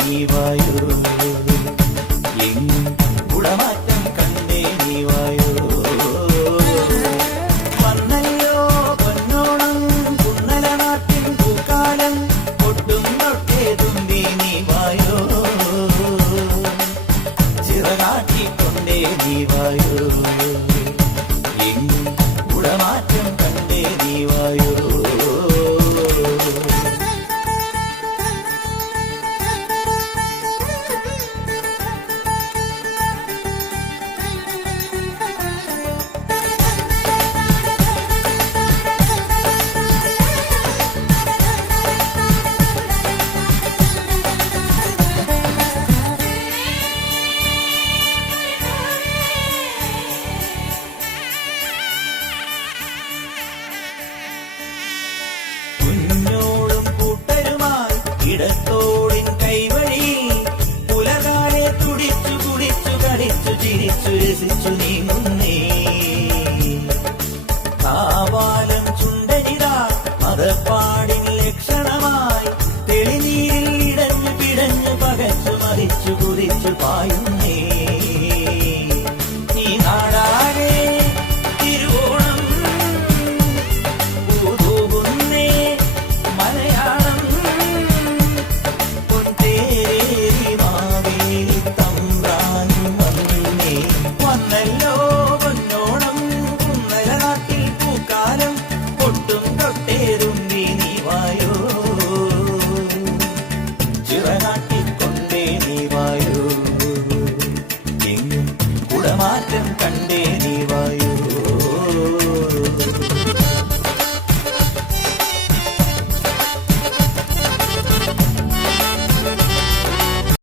നീ വായോ, എങ്ങും കുടമാറ്റം കണ്ടേ നീ വായോ. വന്നല്ലോ പൊന്നോണം കുന്നല നാട്ടിൻ പൂക്കാലം, ഒട്ടും തൊട്ടേ തുമ്പി നീ വായോ, ചിറകാട്ടിക്കൊണ്ടേ നീ വായോ, എങ്ങും കുടമാറ്റം കണ്ടേ നീ വായോ. ഇടത്തോടിൻ കൈവഴിയിൽ പുലകാലെ തുടിച്ചു കുടിച്ചു കളിച്ചു ചിരിച്ചു രസിച്ചു നീങ്ങുന്നേ. കാവാലം ചുണ്ടനിതാ മതപ്പാടിൻ ലക്ഷണമായി തെളിനീരിൽ ഇടഞ്ഞു പിടഞ്ഞു പകച്ചു മരിച്ചു കുതിച്ചു പായുന്നേ. ഈ നാടാകെ തിരുവോണം പൂതൂകുന്നേ, മലയാളം വന്നല്ലോ പൊന്നോണം കുന്നല നാട്ടിൽ പൂക്കാലം, ഒട്ടും തൊട്ടേതുമ്പി നീ വായോ, ചിറകാട്ടിക്കൊണ്ടേ നീ വായോ, എങ്ങും കുടമാറ്റം കണ്ടേ നീ വായോ.